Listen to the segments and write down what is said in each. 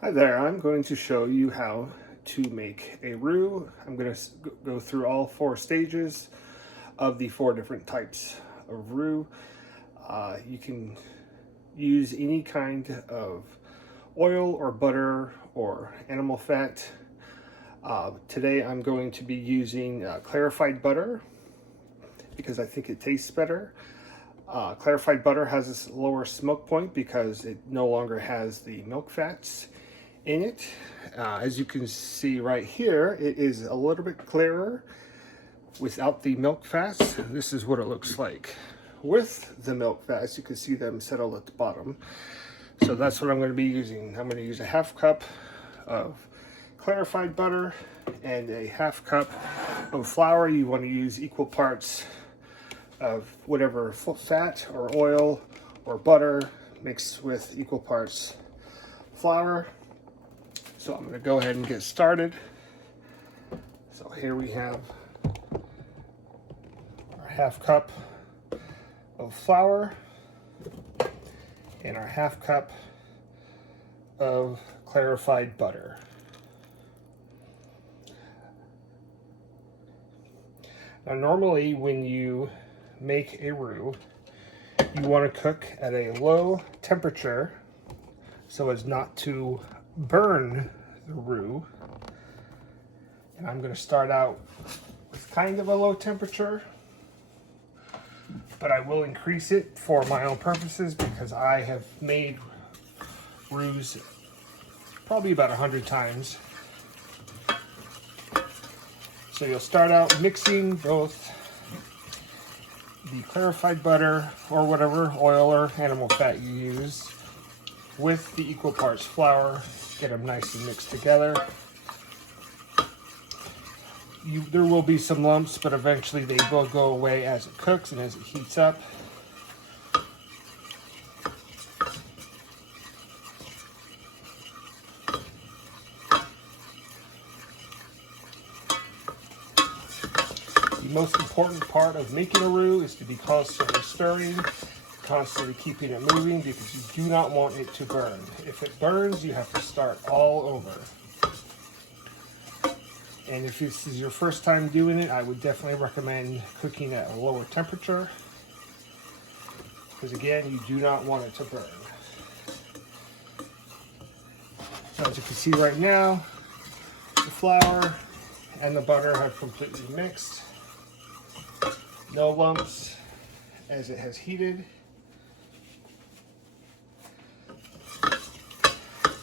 Hi there, I'm going to show you how to make a roux. I'm going to go through all 4 stages of the 4 different types of roux. You can use any kind of oil or butter or animal fat. Today I'm going to be using clarified butter because I think it tastes better. Clarified butter has this lower smoke point because it no longer has the milk fats in it. As you can see right here, it is a little bit clearer without the milk fats. This is what it looks like with the milk fats. You can see them settled at the bottom. So that's what I'm going to be using. I'm going to use a 1/2 cup of clarified butter and a 1/2 cup of flour. You want to use equal parts of whatever fat or oil or butter mixed with equal parts flour. So I'm going to go ahead and get started. So here we have our 1/2 cup of flour and our 1/2 cup of clarified butter. Now normally when you make a roux, you want to cook at a low temperature so as not to burn the roux. And I'm going to start out with kind of a low temperature, but I will increase it for my own purposes because I have made roux probably about 100 times. So you'll start out mixing both the clarified butter or whatever oil or animal fat you use with the equal parts flour. Get them nice and mixed together. There will be some lumps, but eventually they will go away as it cooks and as it heats up. The most important part of making a roux is to be constantly stirring, constantly keeping it moving, because you do not want it to burn. If it burns, you have to start all over. And if this is your first time doing it, I would definitely recommend cooking at a lower temperature, because again, you do not want it to burn. So as you can see right now, the flour and the butter have completely mixed. No lumps as it has heated.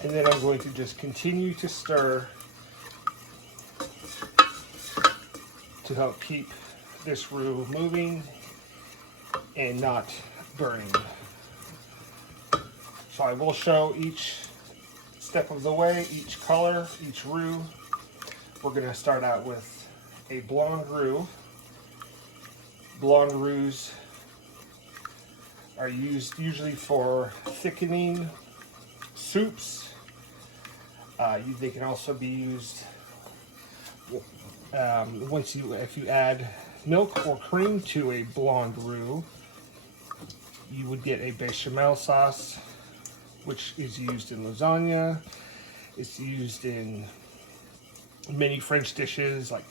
And then I'm going to just continue to stir to help keep this roux moving and not burning. So I will show each step of the way, each color, each roux. We're going to start out with a blonde roux. Blonde roux are used usually for thickening soups. They can also be used if you add milk or cream to a blonde roux. You would get a bechamel sauce, which is used in lasagna. It's used in many French dishes like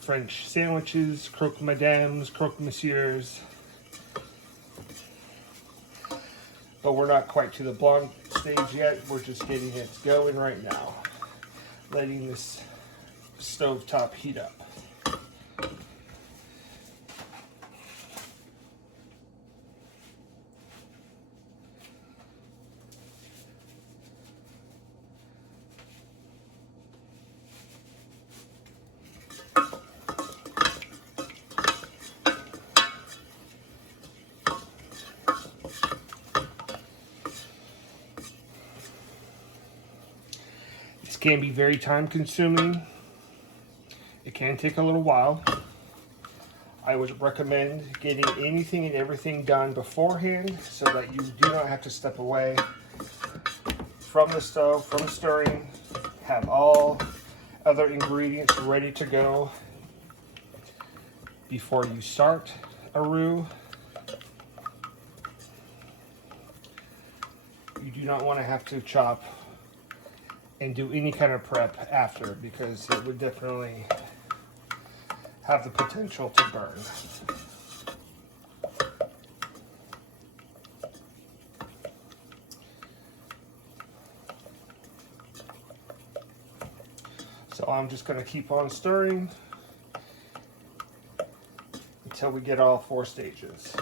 French sandwiches, croque madames, croque monsieurs. But we're not quite to the blonde stage yet. We're just getting it going right now. Letting this stovetop heat up. This can be very time consuming. It can take a little while. I would recommend getting anything and everything done beforehand so that you do not have to step away from the stove, from stirring. Have all other ingredients ready to go before you start a roux. You do not want to have to chop and do any kind of prep after, because it would definitely have the potential to burn. So I'm just going to keep on stirring until we get all 4 stages.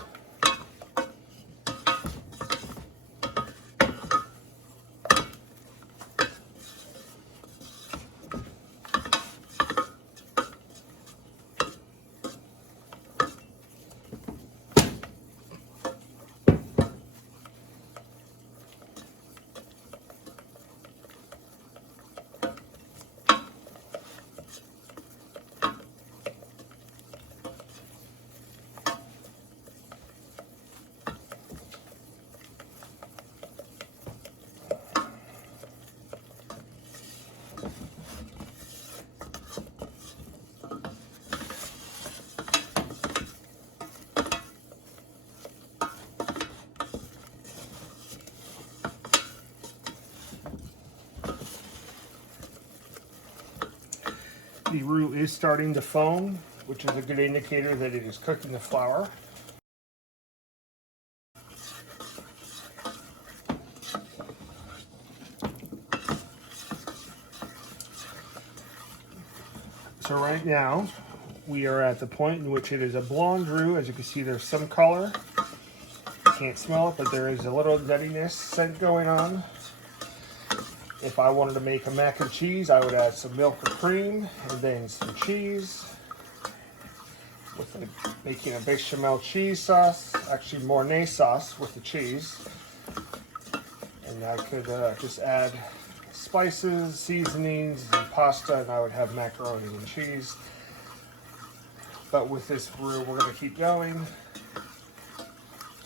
The roux is starting to foam, which is a good indicator that it is cooking the flour. So right now, we are at the point in which it is a blonde roux. As you can see, there's some color. You can't smell it, but there is a little nuttiness scent going on. If I wanted to make a mac and cheese, I would add some milk or cream and then some cheese. Making a bechamel cheese sauce, actually Mornay sauce with the cheese. And I could just add spices, seasonings, and pasta, and I would have macaroni and cheese. But with this roux, we're going to keep going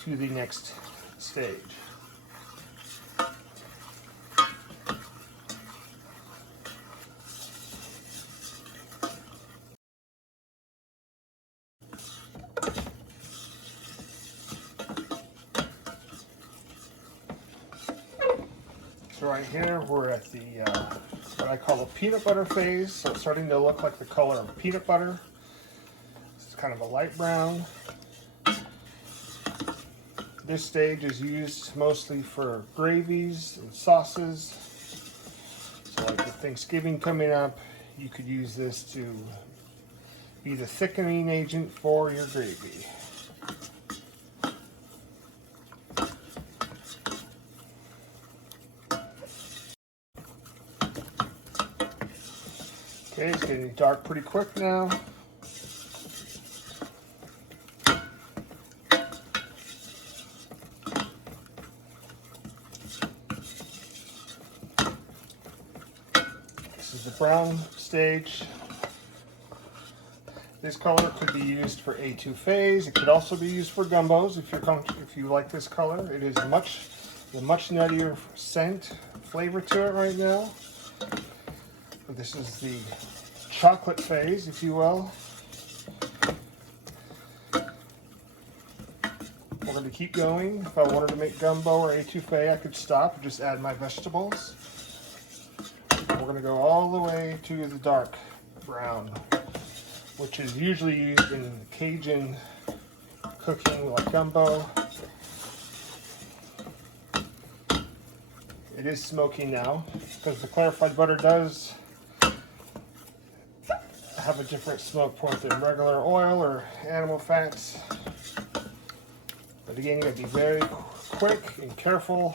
to the next stage. So right here, we're at the what I call a peanut butter phase. So it's starting to look like the color of peanut butter. It's kind of a light brown. This stage is used mostly for gravies and sauces. So like with Thanksgiving coming up, you could use this to be the thickening agent for your gravy. Okay, it's getting dark pretty quick now. This is the brown stage. This color could be used for étouffées. It could also be used for gumbos if you like this color. It is a much nuttier scent, flavor to it right now. But this is the chocolate phase, if you will. We're going to keep going. If I wanted to make gumbo or étouffée, I could stop and just add my vegetables. We're going to go all the way to the dark brown, which is usually used in Cajun cooking like gumbo. It is smoky now because the clarified butter does have a different smoke point than regular oil or animal fats. But again, you gotta be very quick and careful.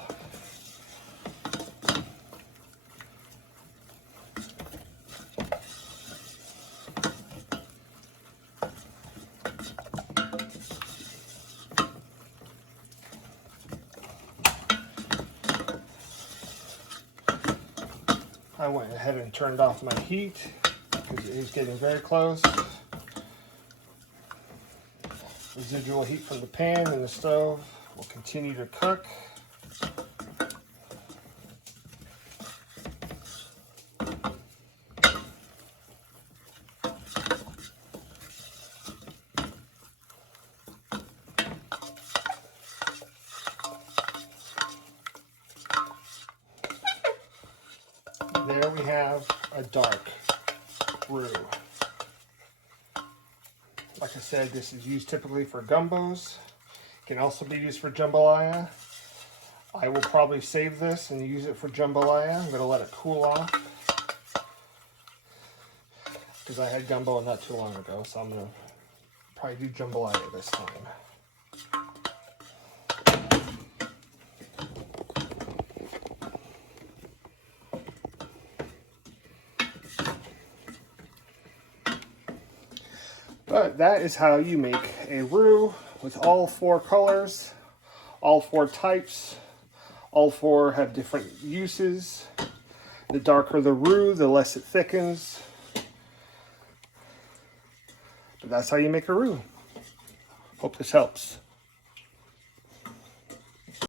I went ahead and turned off my heat because it is getting very close. Residual heat from the pan and the stove will continue to cook. there we have a dark roux. Like I said, this is used typically for gumbos. It can also be used for jambalaya. I will probably save this and use it for jambalaya. I'm going to let it cool off, because I had gumbo not too long ago, so I'm going to probably do jambalaya this time. But that is how you make a roux with all 4 colors, all 4 types. All 4 have different uses. The darker the roux, the less it thickens. But that's how you make a roux. Hope this helps.